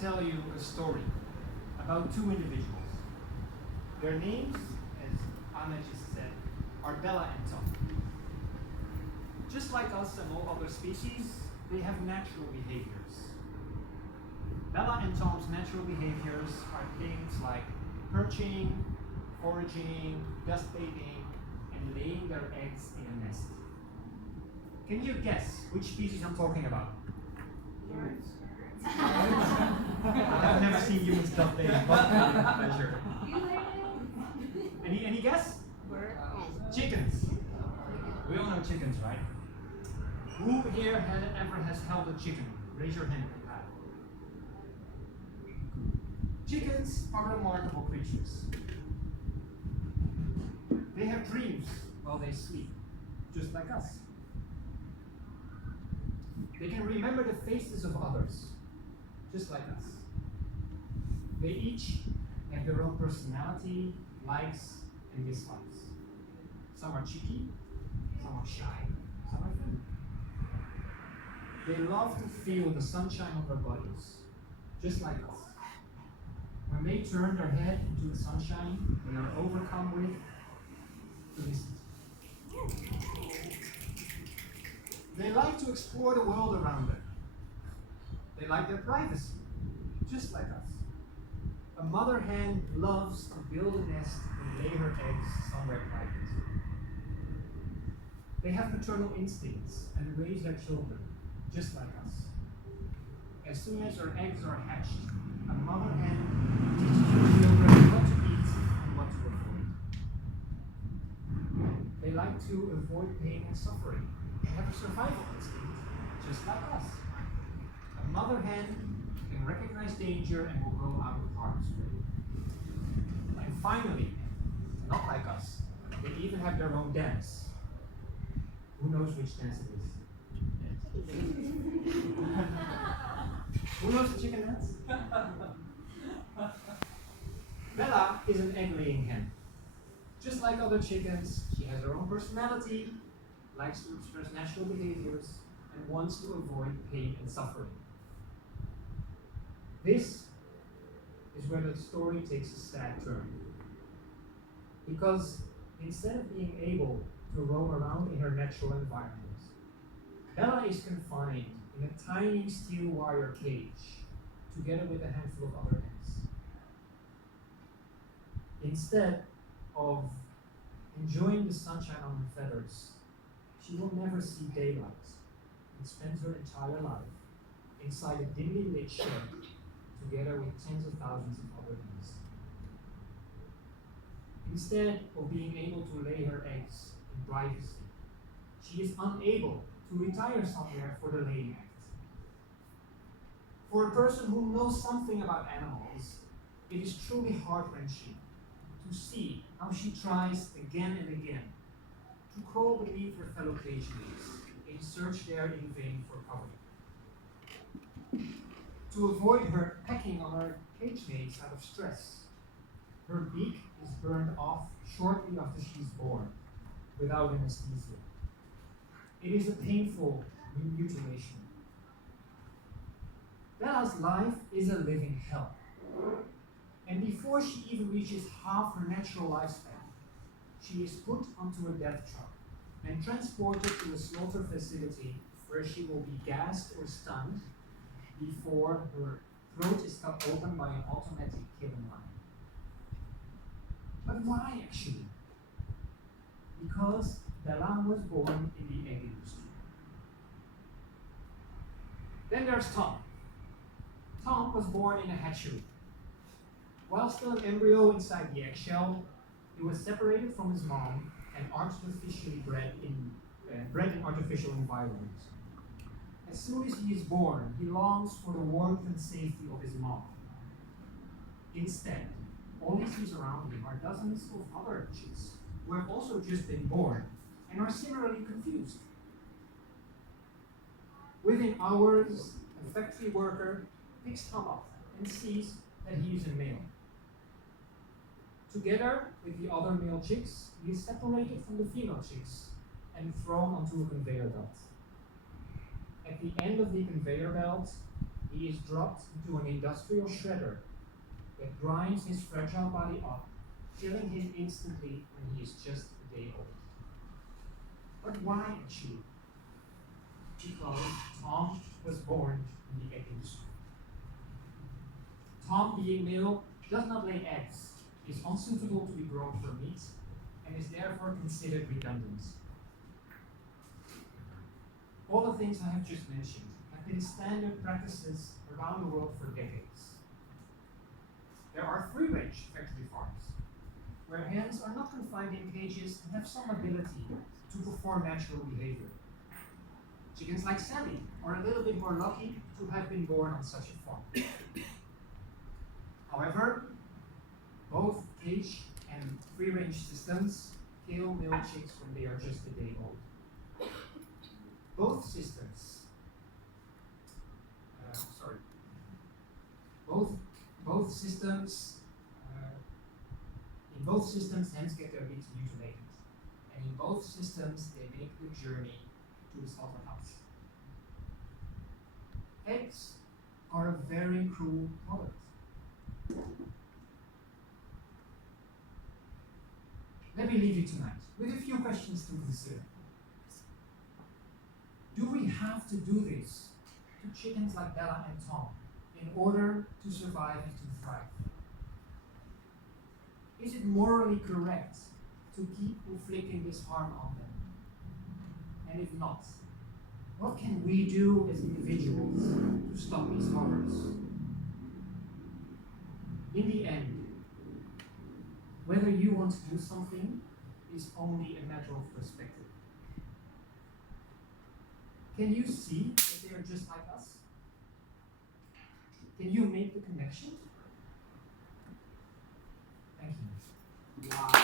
tell you a story about two individuals. Their names, as Anna just said, are Bella and Tom. Just like us and all other species, they have natural behaviors. Bella and Tom's natural behaviors are things like perching, foraging, dust bathing, and laying their eggs in a nest. Can you guess which species I'm talking about? Humans. I've never seen humans dust bathing, but pleasure. Any guess? Chickens. We all know chickens, right? Who here ever has held a chicken? Raise your hand if you have. Chickens are remarkable creatures. They have dreams while they sleep, just like us. They can remember the faces of others, just like us. They each have their own personality, likes, and dislikes. Some are cheeky, some are shy, some are friendly. They love to feel the sunshine on their bodies, just like us. When they turn their head into the sunshine, they are overcome with felicity. They like to explore the world around them. They like their privacy, just like us. A mother hen loves to build a nest and lay her eggs somewhere private. They have maternal instincts and raise their children, just like us. As soon as her eggs are hatched, a mother hen teaches her children what to eat and what to avoid. They like to avoid pain and suffering and have a survival instinct, just like us. A mother hen can recognize danger and will go out of harm's way. And finally, not like us, they even have their own dance. Who knows which dance it is? Who knows the chicken dance? Bella is an egg-laying hen. Just like other chickens, she has her own personality, likes to express natural behaviors, and wants to avoid pain and suffering. This is where the story takes a sad turn. Because instead of being able to roam around in her natural environment, Bella is confined in a tiny steel wire cage, together with a handful of other hens. Instead of enjoying the sunshine on her feathers, she will never see daylight and spends her entire life inside a dimly lit shed together with tens of thousands of other hens. Instead of being able to lay her eggs in privacy, she is unable to retire somewhere for the laying act. For a person who knows something about animals, it is truly heart-wrenching to see how she tries again and again to crawl beneath her fellow cage mates in search there in vain for cover. To avoid her pecking on her cage mates out of stress, her beak is burned off shortly after she's born, without anesthesia. It is a painful mutilation. Bella's life is a living hell. And before she even reaches half her natural lifespan, she is put onto a death truck and transported to a slaughter facility where she will be gassed or stunned before her throat is cut open by an automatic killing line. But why actually? Because Bella was born in the egg industry. Then there's Tom. Tom was born in a hatchery. While still an embryo inside the eggshell, he was separated from his mom and artificially bred in artificial environments. As soon as he is born, he longs for the warmth and safety of his mom. Instead, all he sees around him are dozens of other chicks who have also just been born and are similarly confused. Within hours, a factory worker picks Tom up and sees that he is a male. Together with the other male chicks, he is separated from the female chicks and thrown onto a conveyor belt. At the end of the conveyor belt, he is dropped into an industrial shredder that grinds his fragile body up, killing him instantly when he is just a day old. But why a chew? Because Tom was born in the egg industry. Tom, being male, does not lay eggs, is unsuitable to be grown for meat, and is therefore considered redundant. All the things I have just mentioned have been standard practices around the world for decades. There are free-range factory farms, where hens are not confined in cages and have some ability to perform natural behavior. Chickens like Sally are a little bit more lucky to have been born on such a farm. However, both cage and free-range systems kill male chicks when they are just a day old. Both systems, in both systems, hens get their eggs mutilated, and in both systems, they make the journey to the slaughterhouse. Eggs are a very cruel product. Let me leave you tonight with a few questions to consider. Do we have to do this to chickens like Bella and Tom in order to survive and to thrive? Is it morally correct to keep inflicting this harm on them? And if not, what can we do as individuals to stop these horrors? In the end, whether you want to do something is only a matter of perspective. Can you see that they are just like us? Can you make the connection? Thank you. Wow.